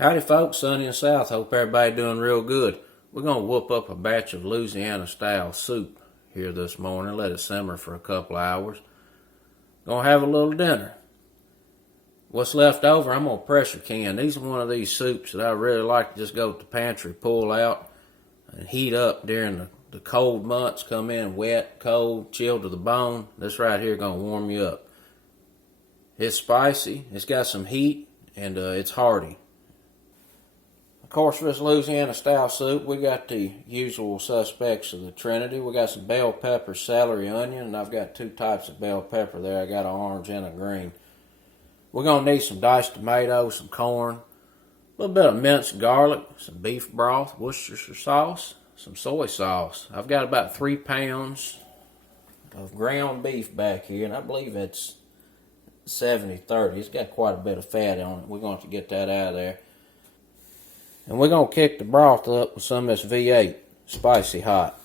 Howdy folks, Sunny and South. Hope everybody doing real good. We're going to whoop up a batch of Louisiana style soup here this morning. Let it simmer for a couple hours. Gonna have a little dinner. What's left over, I'm going to pressure can. These are one of these soups that I really like to just go to the pantry, pull out, and heat up during the cold months. Come in wet, cold, chilled to the bone. This right here going to warm you up. It's spicy, it's got some heat, and it's hearty. Of course, for this Louisiana style soup, we got the usual suspects of the Trinity. We got some bell pepper, celery, onion, and I've got two types of bell pepper there. I got an orange and a green. We're going to need some diced tomatoes, some corn, a little bit of minced garlic, some beef broth, Worcestershire sauce, some soy sauce. I've got about 3 pounds of ground beef back here, and I believe it's 70-30. It's got quite a bit of fat on it. We're going to have to get that out of there. And we're going to kick the broth up with some of this V8, spicy hot.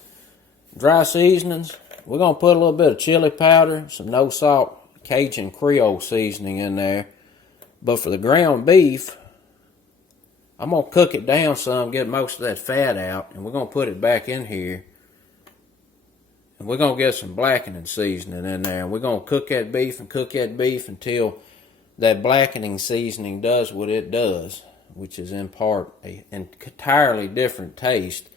Dry seasonings, we're going to put a little bit of chili powder, some no salt Cajun Creole seasoning in there. But for the ground beef, I'm going to cook it down some, get most of that fat out, and we're going to put it back in here. And we're going to get some blackening seasoning in there. And we're going to cook that beef until that blackening seasoning does what it does, which is in part an entirely different taste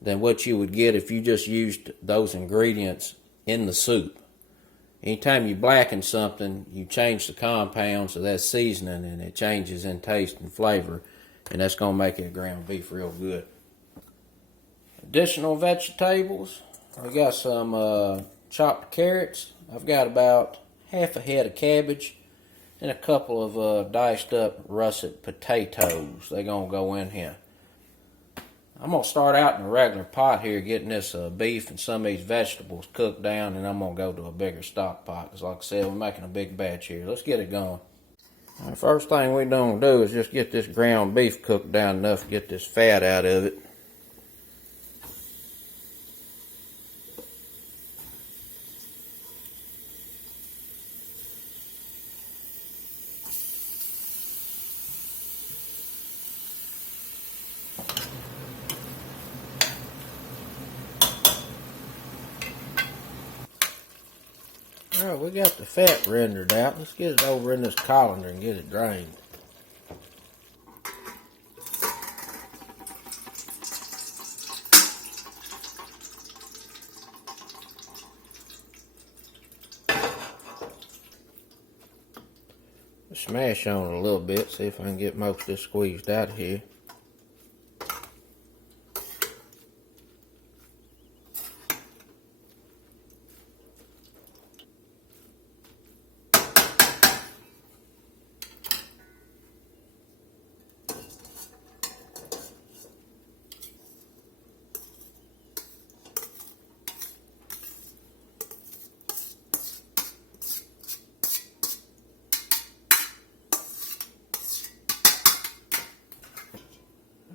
than what you would get if you just used those ingredients in the soup. Anytime you blacken something, you change the compounds of that seasoning, and it changes in taste and flavor, and that's going to make it ground beef real good. Additional vegetables, we got some chopped carrots. I've got about half a head of cabbage, and a couple of diced up russet potatoes. They're going to go in here. I'm going to start out in a regular pot here getting this beef and some of these vegetables cooked down, and I'm going to go to a bigger stock pot because, like I said, we're making a big batch here. Let's get it going. The first thing we're going to do is just get this ground beef cooked down enough to get this fat out of it. Alright, we got the fat rendered out. Let's get it over in this colander and get it drained. Smash on it a little bit, see if I can get most of this squeezed out of here.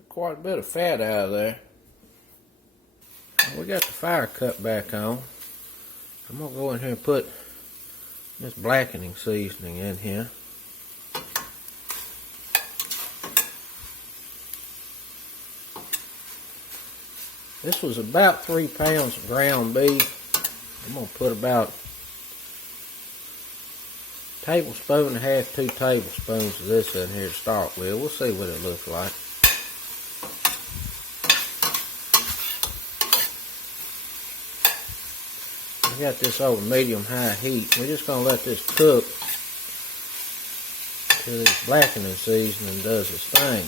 Quite a bit of fat out of there. We got the fire cut back on. I'm going to go in here and put this blackening seasoning in here. This was about 3 pounds of ground beef. I'm going to put about a tablespoon and a half, 2 tablespoons of this in here to start with. We'll see what it looks like. We got this over medium-high heat. We're just going to let this cook till this blackening seasoning does its thing.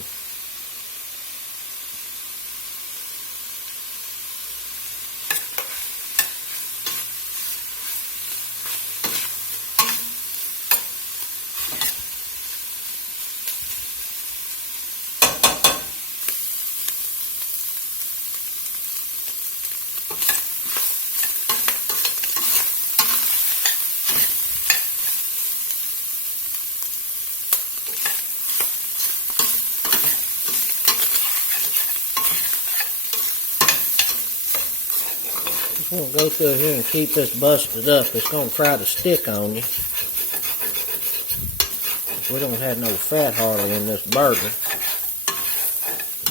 I'm going to go through here and keep this busted up. It's going to try to stick on you. We don't have no fat hardly in this burger.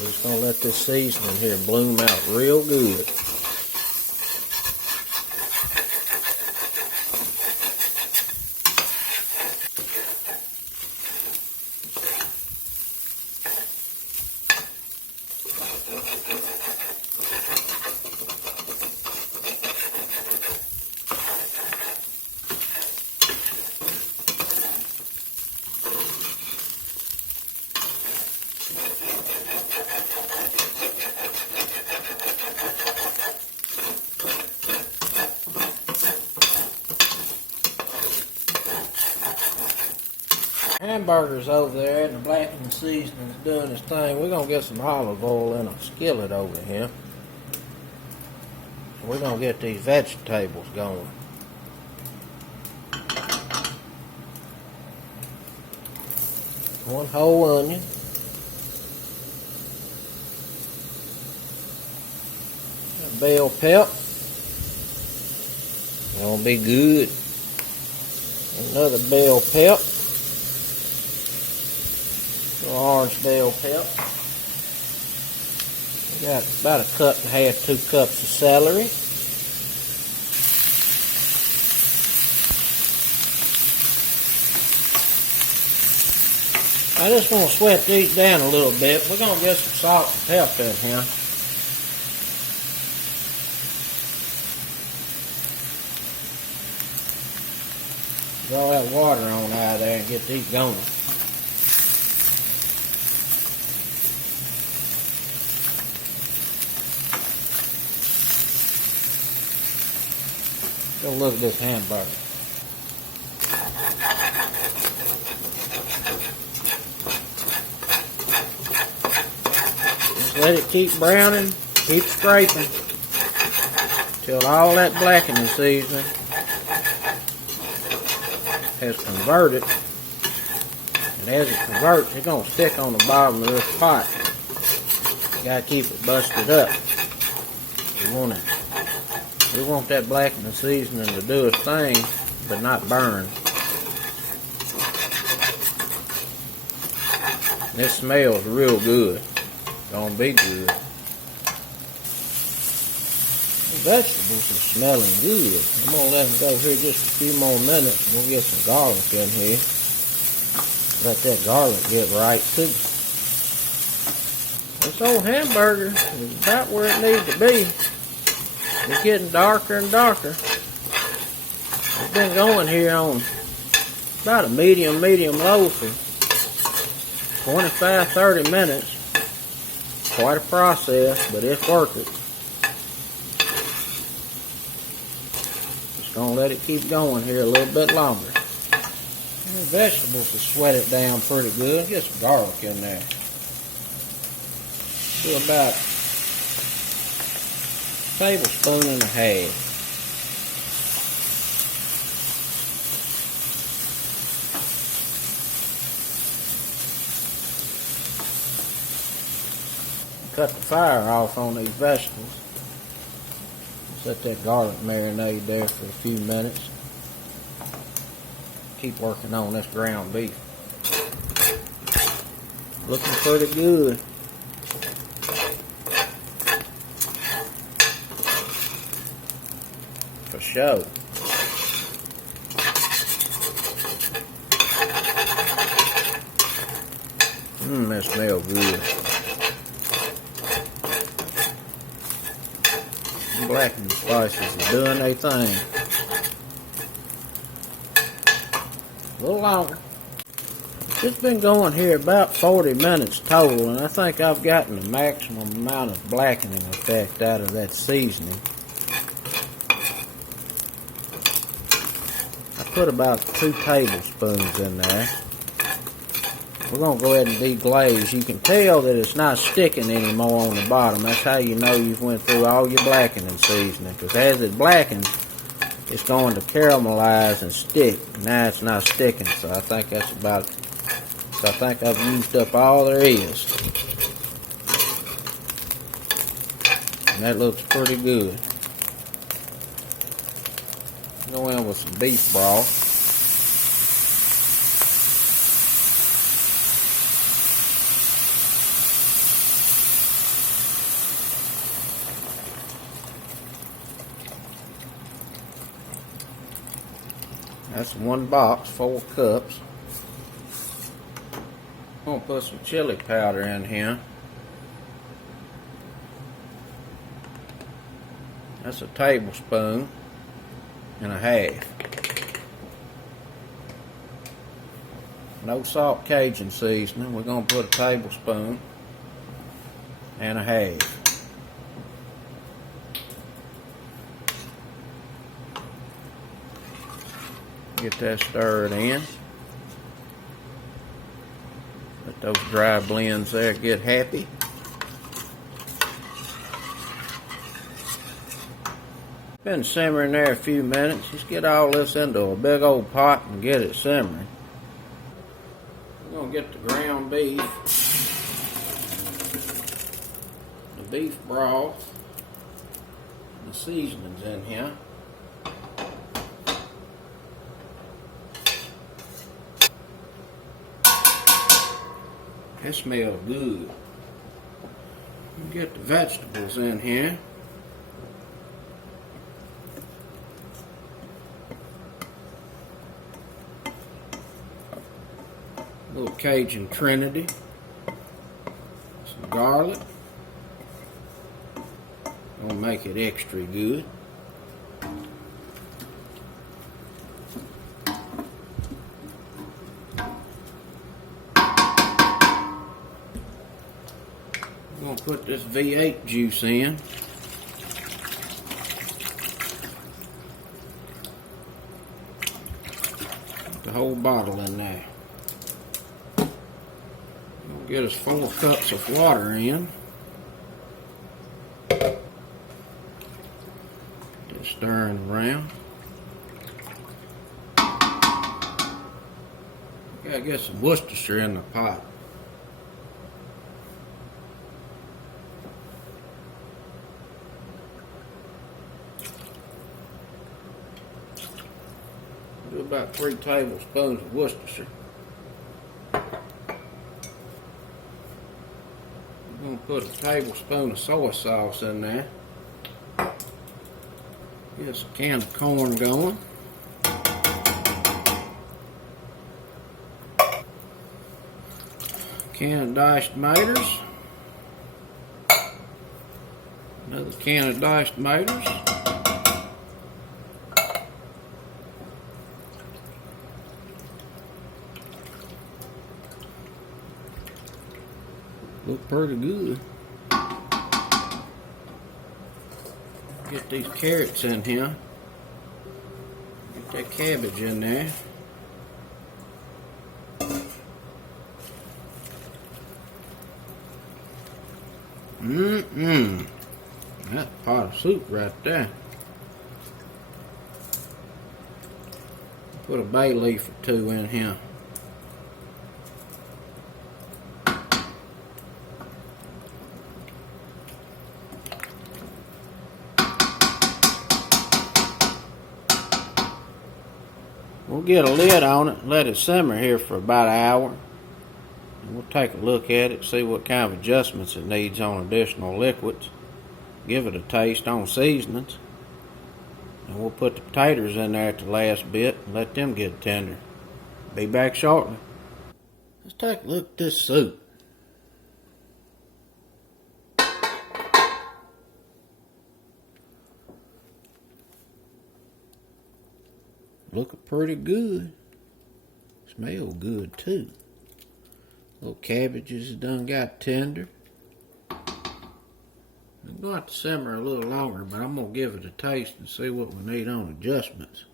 We're just going to let this seasoning here bloom out real good. Hamburgers over there and the blackening seasoning is doing its thing. We're going to get some olive oil in a skillet over here. We're going to get these vegetables going. One whole onion. A bell pepper. Gonna be good. Another bell pepper. Orange bell pepper. We got about 1.5 cups, 2 cups of celery. I just want to sweat these down a little bit. We're going to get some salt and pepper in here. Get all that water on out of there and get these going. Go look at this hamburger. Just let it keep browning, keep scraping till all that blackening seasoning has converted. And as it converts, it's going to stick on the bottom of this pot. You got to keep it busted up. We want that blackening seasoning to do its thing, but not burn. This smells real good. Gonna be good. The vegetables are smelling good. I'm gonna let them go here just a few more minutes. We'll get some garlic in here. Let that garlic get right too. This old hamburger is about where it needs to be. It's getting darker and darker. It's been going here on about a medium low for 25-30 minutes. Quite a process, but it's worth it. Just gonna let it keep going here a little bit longer. And the vegetables will sweat it down pretty good. Get some garlic in there. Do about 1.5 tablespoons. Cut the fire off on these vegetables. Let that garlic marinate there for a few minutes. Keep working on this ground beef. Looking pretty good. For sure. That smells good. Blackening spices are doing their thing. A little longer. It's been going here about 40 minutes total, and I think I've gotten the maximum amount of blackening effect out of that seasoning. I put about 2 tablespoons in there. We're going to go ahead and deglaze. You can tell that it's not sticking anymore on the bottom. That's how you know you've went through all your blackening seasoning. Because as it blackens, it's going to caramelize and stick. Now it's not sticking. So I think that's about it. So I think I've used up all there is. And that looks pretty good. Go in with some beef broth. That's one box, 4 cups. I'm gonna put some chili powder in here. That's a tablespoon and a half. No salt Cajun seasoning. We're gonna put a tablespoon and a half. Get that stirred in. Let those dry blends there get happy. Been simmering there a few minutes. Just get all this into a big old pot and get it simmering. We're gonna get the ground beef, the beef broth, and the seasonings in here. It smells good. Get the vegetables in here. A little Cajun Trinity. Some garlic. Gonna make it extra good. I'm gonna put this V8 juice in. Put the whole bottle in there. We'll get us 4 cups of water in. Just stirring around. Gotta get some Worcestershire in the pot. Do about 3 tablespoons of Worcestershire. I'm going to put a tablespoon of soy sauce in there. Get us a can of corn going. Can of diced tomatoes. Another can of diced tomatoes. Look pretty good. Get these carrots in here. Get that cabbage in there. That pot of soup right there. Put a bay leaf or 2 in here. We'll get a lid on it and let it simmer here for about an hour. And we'll take a look at it, see what kind of adjustments it needs on additional liquids. Give it a taste on seasonings. And we'll put the potatoes in there at the last bit and let them get tender. Be back shortly. Let's take a look at this soup. Looking pretty good. Smell good too. Little cabbages done got tender. I'm going to have to simmer a little longer, but I'm going to give it a taste and see what we need on adjustments.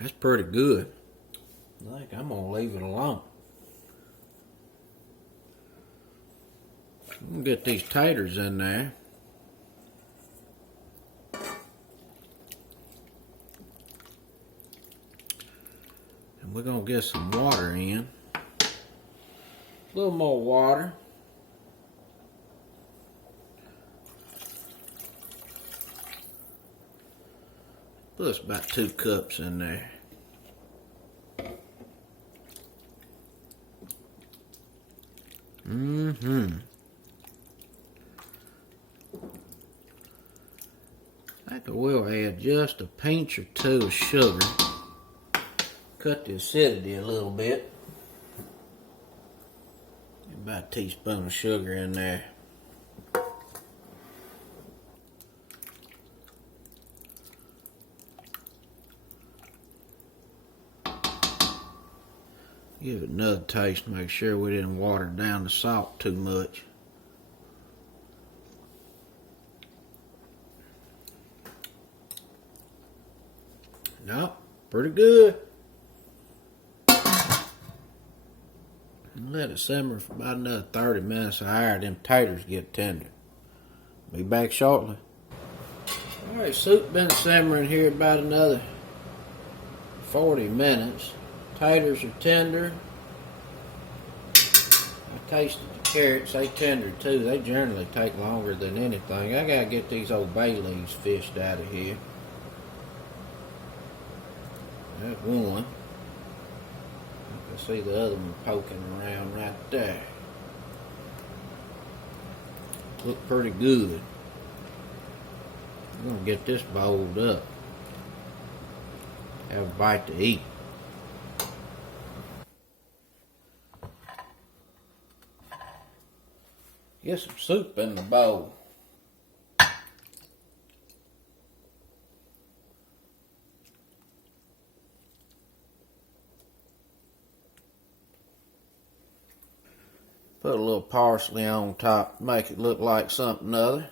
That's pretty good. I think I'm going to leave it alone. I'm going to get these taters in there. And we're going to get some water in. A little more water. Plus about 2 cups in there. I think I will add just a pinch or two of sugar. Cut the acidity a little bit. About a teaspoon of sugar in there. Give it another taste, make sure we didn't water down the salt too much. No, pretty good. And let it simmer for about another 30 minutes or higher, them taters get tender. Be back shortly. Alright, soup been simmering here about another 40 minutes. Taters are tender. I tasted the carrots, they tender too. They generally take longer than anything. I gotta get these old bay leaves fished out of here. There's one. You can see the other one poking around right there. Look pretty good. I'm gonna get this bowled up. Have a bite to eat. Get some soup in the bowl. Put a little parsley on top, make it look like something other.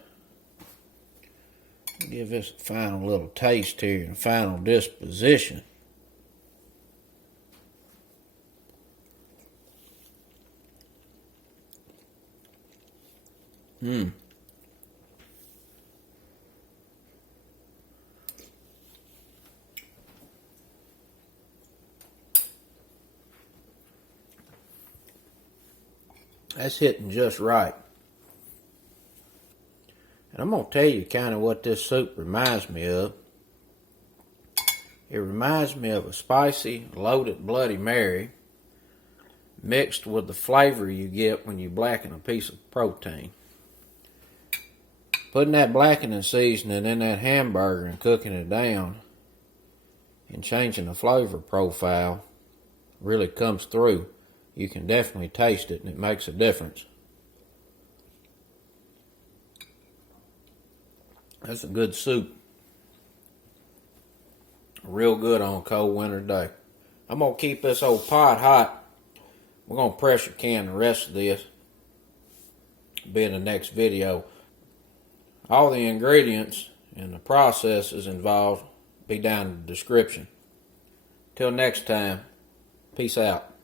Give this a final little taste here and final disposition. That's hitting just right. And I'm going to tell you kind of what this soup reminds me of. It reminds me of a spicy, loaded Bloody Mary mixed with the flavor you get when you blacken a piece of protein. Putting that blackening seasoning in that hamburger and cooking it down and changing the flavor profile really comes through. You can definitely taste it and it makes a difference. That's a good soup. Real good on a cold winter day. I'm going to keep this old pot hot. We're going to pressure can the rest of this. Be in the next video. All the ingredients and the processes involved be down in the description. Till next time, peace out.